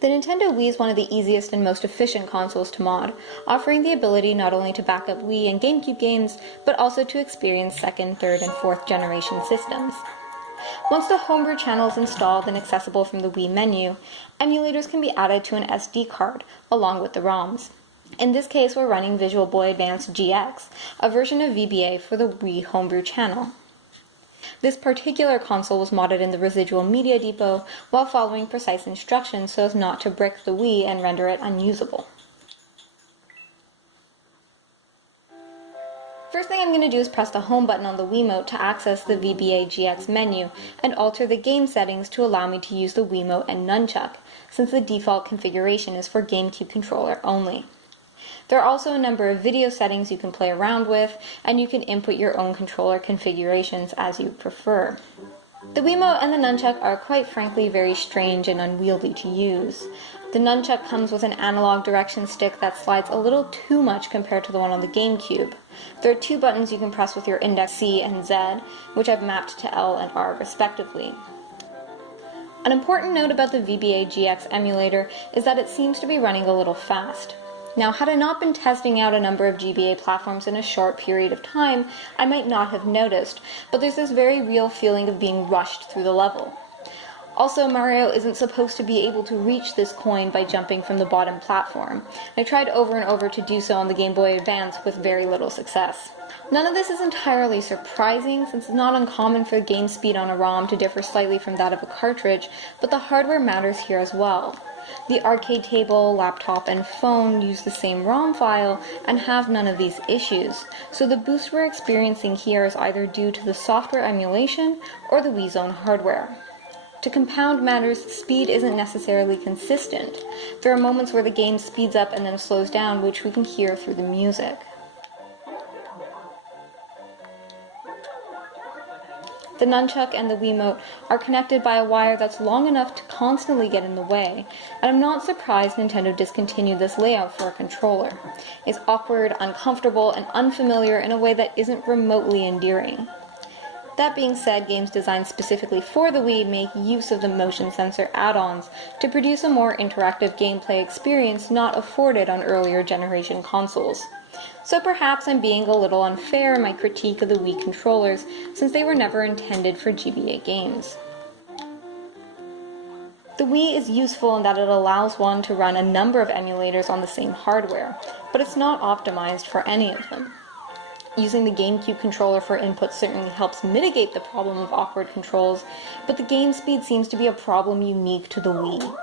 The Nintendo Wii is one of the easiest and most efficient consoles to mod, offering the ability not only to back up Wii and GameCube games, but also to experience second, third, and fourth generation systems. Once the homebrew channel is installed and accessible from the Wii menu, emulators can be added to an SD card, along with the ROMs. In this case, we're running Visual Boy Advance GX, a version of VBA for the Wii homebrew channel. This particular console was modded in the Residual Media Depot while following precise instructions so as not to brick the Wii and render it unusable. First thing I'm going to do is press the home button on the Wiimote to access the VBA GX menu and alter the game settings to allow me to use the Wiimote and nunchuck, since the default configuration is for GameCube controller only. There are also a number of video settings you can play around with, and you can input your own controller configurations as you prefer. The Wiimote and the nunchuck are quite frankly very strange and unwieldy to use. The nunchuck comes with an analog direction stick that slides a little too much compared to the one on the GameCube. There are two buttons you can press with your index C and Z, which I've mapped to L and R respectively. An important note about the VBA GX emulator is that it seems to be running a little fast. Now, had I not been testing out a number of GBA platforms in a short period of time, I might not have noticed, but there's this very real feeling of being rushed through the level. Also, Mario isn't supposed to be able to reach this coin by jumping from the bottom platform. I tried over and over to do so on the Game Boy Advance with very little success. None of this is entirely surprising, since it's not uncommon for game speed on a ROM to differ slightly from that of a cartridge, but the hardware matters here as well. The arcade table, laptop, and phone use the same ROM file and have none of these issues, so the boost we're experiencing here is either due to the software emulation or the Wii's own hardware. To compound matters, speed isn't necessarily consistent. There are moments where the game speeds up and then slows down, which we can hear through the music. The nunchuck and the Wiimote are connected by a wire that's long enough to constantly get in the way, and I'm not surprised Nintendo discontinued this layout for a controller. It's awkward, uncomfortable, and unfamiliar in a way that isn't remotely endearing. That being said, games designed specifically for the Wii make use of the motion sensor add-ons to produce a more interactive gameplay experience not afforded on earlier generation consoles. So perhaps I'm being a little unfair in my critique of the Wii controllers, since they were never intended for GBA games. The Wii is useful in that it allows one to run a number of emulators on the same hardware, but it's not optimized for any of them. Using the GameCube controller for input certainly helps mitigate the problem of awkward controls, but the game speed seems to be a problem unique to the Wii.